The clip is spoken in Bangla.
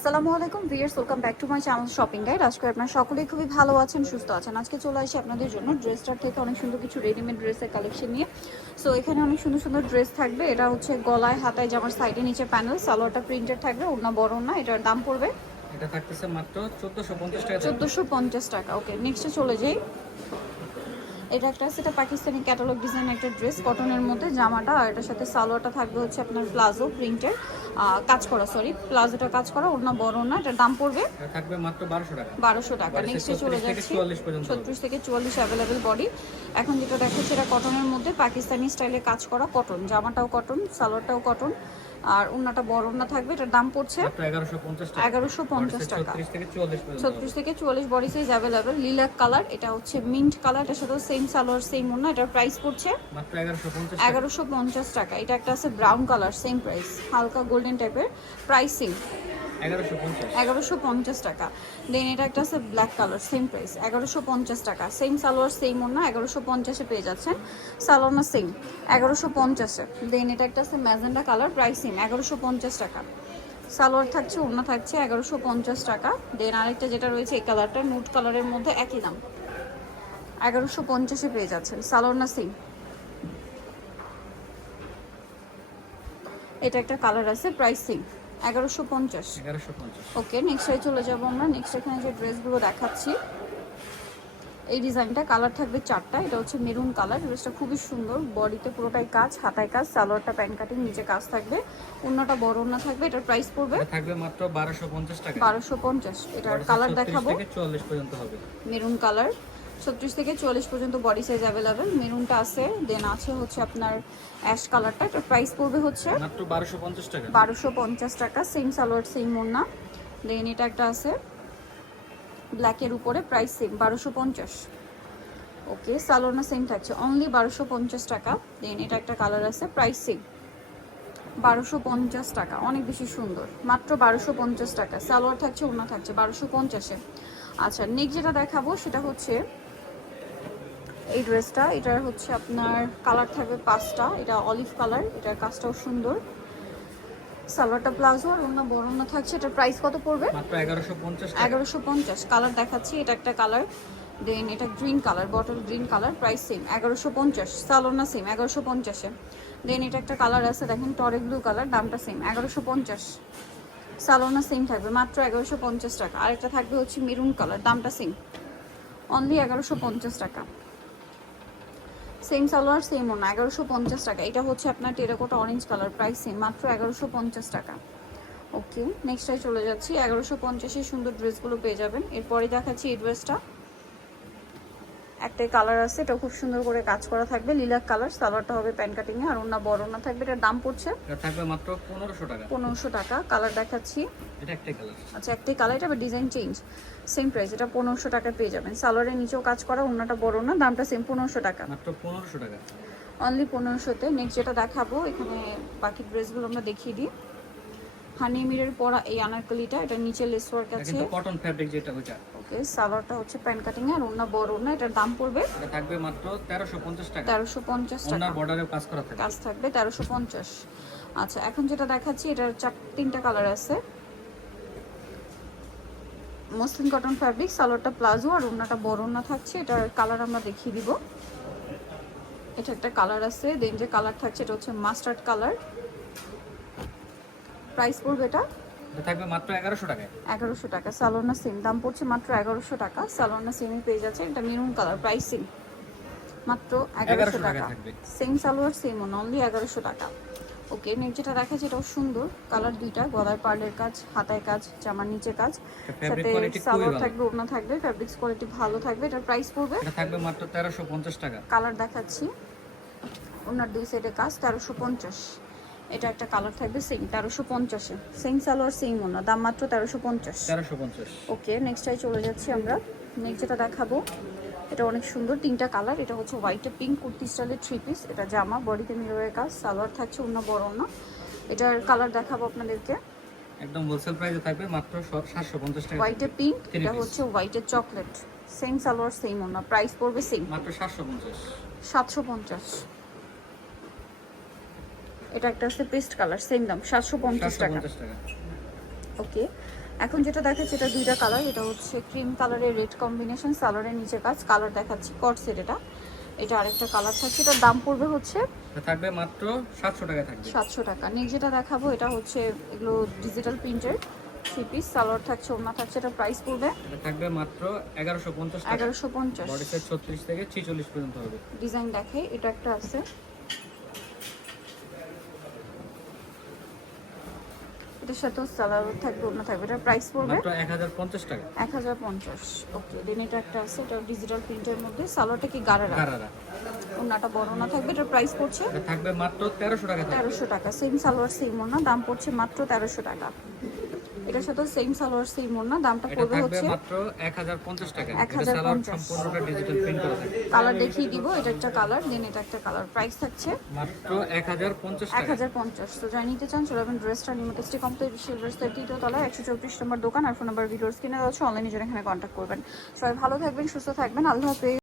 আসসালামু আলাইকুম viewers welcome back to my channel shopping guide আজকে আপনারা সকলেই খুবই ভালো আছেন সুস্থ আছেন। আজকে চলে আসি আপনাদের জন্য ড্রেসটার থেকে অনেক সুন্দর কিছু রেডিমেড ড্রেসের কালেকশন নিয়ে। সো এখানে অনেক সুন্দর সুন্দর ড্রেস থাকবে। এটা হচ্ছে গলায় হাতায় জামার সাইডে নিচে প্যানেল সালোয়ারটা প্রিন্টেড থাকবে অন্য বড় না এটার দাম পড়বে এটা থাকতেছে মাত্র চোদ্দশো পঞ্চাশ টাকা। থাকবে। চোদ্দোশো পঞ্চাশ টাকা। ওকে নেক্সটে চলে যাই। এটা একটা সেটা পাকিস্তানি ক্যাটালগ ডিজাইন একটা ড্রেস কটনের মধ্যে জামাটা আর এটার সাথে সালোয়ারটা থাকবে হচ্ছে আপনার প্লাজো প্রিন্টের কাজ করা সরি প্লাজোটা কাজ করা ওর না বড় না এটার দাম পড়বে থাকবে মাত্র বারোশো টাকা বারোশো টাকা নেক্সটে চলে 36 থেকে যাচ্ছি 44 পর্যন্ত হবে। ছত্রিশ থেকে চুয়াল্লিশ অ্যাভেলেবেল বডি এখন যেটা দেখাচ্ছে এটা কটনের মধ্যে পাকিস্তানি স্টাইলে কাজ করা কটন জামাটাও কটন সালোয়ারটাও কটন আর ওনাটা বড় ওনা থাকবে এটার দাম পড়ছে এগারোশো পঞ্চাশ টাকা। ছত্রিশ থেকে চুয়াল্লিশ body size available lilac colour এটা হচ্ছে মিন্ট কালার এটার সাথে সেম সালোয়ার সেম ওনা এটার প্রাইস পড়ছে এগারোশো পঞ্চাশ টাকা। এটা একটা আছে ব্রাউন কালার সেম প্রাইস হালকা গোল্ডেন টাইপের প্রাইসিং এগারোশো পঞ্চাশ। টাকা। দেন এটা একটা আছে ব্ল্যাক কালার সেম প্রাইস এগারোশো পঞ্চাশ টাকা। সেম সালোয়ার সেম ওনা এগারোশো পঞ্চাশে পেয়ে যাচ্ছেন। সালোয়ার সেম এগারোশো পঞ্চাশে। দেন এটা একটা আছে ম্যাজেন্ডা কালার প্রাইস সেম এগারোশো পঞ্চাশ টাকা। সালোয়ার থাকছে ওনা থাকছে, এগারোশো পঞ্চাশ টাকা। দেন আরেকটা যেটা রয়েছে, এই কালারটা নুট কালারের মধ্যে একই দাম। এগারোশো পঞ্চাশে পেয়ে যাচ্ছেন সালোয়ার সেম এটা একটা কালার আছে প্রাইস সেম এগারোশো পঞ্চাশ। ওকে নেক্সট চলে যাব আমরা। নেক্সট এখানে যে ড্রেসগুলো দেখাচ্ছি এই ডিজাইনটা কালার থাকবে চারটা। এটা হচ্ছে মেরুন কালার। ড্রেসটা খুবই সুন্দর। বডিতে পুরোটাই কাজ হাতায় কাজ সালোয়ারটা প্যান্ট কাটিং নিচে কাজ থাকবে। অন্যটা বড় অন্য থাকবে। এটার প্রাইস পড়বে থাকবে মাত্র বারোশো পঞ্চাশ টাকা। বারোশো পঞ্চাশ। এটার কালার দেখাবো। চুয়াল্লিশ পর্যন্ত হবে। Maroon colour. ছত্রিশ থেকে চুয়াল্লিশ পর্যন্ত বডি সাইজ অ্যাভেলেবেল মেরুনটা আছে দেন আছে হচ্ছে আপনার অ্যাশ কালারটা এটার প্রাইস পড়বে হচ্ছে বারোশো পঞ্চাশ টাকা। বারোশো পঞ্চাশ টাকা সেম সালোয়ার সেম ওড়না। দেন এটা একটা আছে ব্ল্যাকের উপরে প্রাইস সেম বারোশো পঞ্চাশ। ওকে সালোয়ারনা সেম থাকছে অনলি বারোশো পঞ্চাশ টাকা। দেন এটা একটা কালার আছে প্রাইস সেম বারোশো পঞ্চাশ টাকা অনেক বেশি সুন্দর। মাত্র বারোশো পঞ্চাশ টাকা। সালোয়ার থাকছে ওড়না থাকছে বারোশো পঞ্চাশে। আচ্ছা নেক্সট যেটা দেখাবো সেটা হচ্ছে এই ড্রেসটা এটার হচ্ছে আপনার কালার থাকবে পাঁচটা এটা অলিভ কালার এটার কাজটাও সুন্দর। সালোয়ারটা প্লাজো আর অন্য বড় অন্য থাকছে এটার প্রাইস কত পড়বে? এগারোশো পঞ্চাশ এগারোশো পঞ্চাশ কালার দেখাচ্ছি এটা একটা কালার দেন এটা green colour bottle green colour price same এগারোশো পঞ্চাশ সালোনা সেম এগারোশো পঞ্চাশে। দেন এটা একটা কালার আছে দেখেন টরে ব্লু কালার দামটা সেম এগারোশো পঞ্চাশ। সালোনা সেম থাকবে মাত্র এগারোশো পঞ্চাশ টাকা। আরেকটা থাকবে হচ্ছে মেরুন কালার দামটা সেম অনলি এগারোশো পঞ্চাশ টাকা। সেম সালোয়ার সেম ওনা এগারোশো পঞ্চাশ টাকা। এটা হচ্ছে আপনার terracotta orange colour price same মাত্র এগারোশো পঞ্চাশ টাকা। ওকে নেক্সটে চলে যাচ্ছি। এগারোশো পঞ্চাশে সুন্দর ড্রেসগুলো পেয়ে যাবেন। এরপরে দেখাচ্ছি এই ড্রেসটা একটাই কালার আছে এটা খুব সুন্দর করে কাজ করা থাকবে লিলাক কালার সালোয়ারটা হবে প্যান্ট কাটিংয়ে আর অন্য বড় না থাকবে এটার দাম পড়ছে থাকবে মাত্র পনেরোশো টাকা। পনেরোশো টাকা। কালার দেখাচ্ছি। এটা একটাই কালার আচ্ছা একটাই কালার এটা ডিজাইন চেঞ্জ সেম প্রাইস এটা পনেরোশো টাকা পেয়ে যাবেন। সালোয়ারের নিচেও কাজ করা অন্যটা বড় না দামটা সেম পনেরোশো টাকা। মাত্র পনেরোশো টাকা। অনলি পনেরোশোতে। নেক্সট যেটা দেখাবো এখানে বাকি ড্রেসগুলো আমরা দেখিয়ে দিই। হানি মিরের পরা এই আনারকলিটা এটা নিচে লেস ওয়ার্ক আছে। কটন ফ্যাব্রিক যেটা ওইটা। ওকে সালোয়ারটা হচ্ছে প্যান্ট কাটিং আর অন্য বড় না এটার দাম পড়বে এটা থাকবে মাত্র তেরোশো পঞ্চাশ টাকা। তেরোশো পঞ্চাশ টাকা। ওনার বর্ডারে কাজ করা থাকবে। কাজ থাকবে তেরোশো পঞ্চাশ। আচ্ছা এখন যেটা দেখাচ্ছি এটার চার তিনটা কালার আছে। মসলিন কটন ফ্যাব্রিক সালোয়ারটা প্লাজো আর ওড়নাটা বড় ওড়না থাকছে। এটার কালার আমরা দেখিয়ে দিব। এটা একটা কালার আছে। দেন যে কালার থাকছে এটা হচ্ছে মাস্টার্ড কালার প্রাইস পড়বে এটা? থাকবে মাত্র এগারোশো টাকায়। এগারোশো টাকা। সালোনা সিম দাম পড়ছে মাত্র এগারোশো টাকা। সালোনা সিমে পেয়ে যাচ্ছে। এটা মেরুন কালার প্রাইস সিম মাত্র এগারোশো 1100 টাকা। টাকা। সেম সালোয়ার সেম অনলি এগারোশো টাকা। ওকে নেক্সট যেটা দেখা এটাও সুন্দর। কালার দুইটা গলায় পার্লের কাজ হাতায় কাজ জামার নিচে কাজ। সাথে সালোয়ার থাকবে ওড়না থাকবে ফ্যাব্রিক্স কোয়ালিটি ভালো থাকবে। এটার প্রাইস পড়বে এটা থাকবে মাত্র তেরোশো পঞ্চাশ টাকা। কালার দেখাচ্ছি। ওনার দুই সাইডে কাজ তেরোশো পঞ্চাশ। এটা একটা কালার থাকবে সেম তেরোশো পঞ্চাশে সেম সালোয়ার সেম ওনা দাম মাত্র তেরোশো পঞ্চাশ। তেরোশো পঞ্চাশ। ওকে নেক্সটটাই চলে যাচ্ছি আমরা। নেক্সট যেটা দেখাবো এটা অনেক সুন্দর তিনটা কালার। এটা হচ্ছে হোয়াইটে পিঙ্ক কুর্তি স্টাইলের থ্রি পিস এটা জামা বডিতে মিররের কাজ সালোয়ার থাকছে অন্য বড় না। এটার কালার দেখাবো আপনাদেরকে। একদম হোলসেল প্রাইসে থাকবে মাত্র সাতশো পঞ্চাশ টাকা হোয়াইটে পিঙ্ক এটা। হচ্ছে হোয়াইটের চকলেট সেম সালোয়ার সেম অন্য প্রাইস পড়বে সেম মাত্র সাতশো পঞ্চাশ। সাতশো পঞ্চাশ। এটা একটা হচ্ছে পেস্ট কালার সেম দাম সাতশো পঞ্চাশ সাতশো টাকা পঞ্চাশ টাকা। ওকে এখন যেটা দেখাচ্ছি এটা দুইটা কালার এটা হচ্ছে ক্রিম কালারের রেড কম্বিনেশন সালোয়ারের নিচে কাজ কালার দেখাচ্ছি কট সেট এটা। এটা আরেকটা কালার থাকছে এটার দাম পড়বে হচ্ছে থাকবে মাত্র সাতশো টাকায় থাকবে। সাতশো টাকা। নেক্সট যেটা দেখাবো এটা হচ্ছে এগুলো ডিজিটাল প্রিন্টের থ্রি পিস সালোয়ার থাকছে ওনা থাকছে এটা প্রাইস পড়বে এটা থাকবে মাত্র এগারোশো পঞ্চাশ টাকা। এগারোশো পঞ্চাশ। বডি সাইজ ছত্রিশ থেকে ছিচল্লিশ পর্যন্ত হবে। ডিজাইন দেখে এটা একটা আছে। এটার সাথেও সালাদ থাকবে ওনা থাকবে। এটা প্রাইস পড়বে মাত্র এক হাজার পঞ্চাশ টাকা। এক হাজার পঞ্চাশ। ওকে দেন এটা একটা আছে এটা ডিজিটাল প্রিন্টের মধ্যে। সালোয়ারটা কি গারারা? গারারা। ওনাটা বড় না থাকবে এটা প্রাইস পড়ছে? এটা থাকবে মাত্র 1300 টাকা থাকবে। তেরোশো টাকা। সেম সালোয়ার সেম ওনা দাম পড়ছে মাত্র 1300 টাকা। এটার সাথে সেম সালোয়ার সেম ওড়না দামটা পড়বে হচ্ছে মাত্র এক হাজার পঞ্চাশ টাকা। এটা সালোয়ার সম্পূর্ণটা ডিজিটাল প্রিন্ট করা থাকবে। কালার দেখিয়ে দিব এটা একটা কালার দেন এটা একটা কালার প্রাইস থাকছে মাত্র এক হাজার পঞ্চাশ এক টাকা হাজার পঞ্চাশ। তো যাই নিতে চান চলে যাবেন ড্রেসটা নিমতেস্টি কমপ্লিট সিলভার স্টার তৃতীয় তলায় একশো চৌত্রিশ নম্বর দোকান। আর ফোন নাম্বার ভিডিওস কিনে দেওয়া অনলাইনে জন্য এখানে কন্ট্যাক্ট করবেন। সবাই ভালো থাকবেন সুস্থ থাকবেন। আল্লাহ হাফেজ।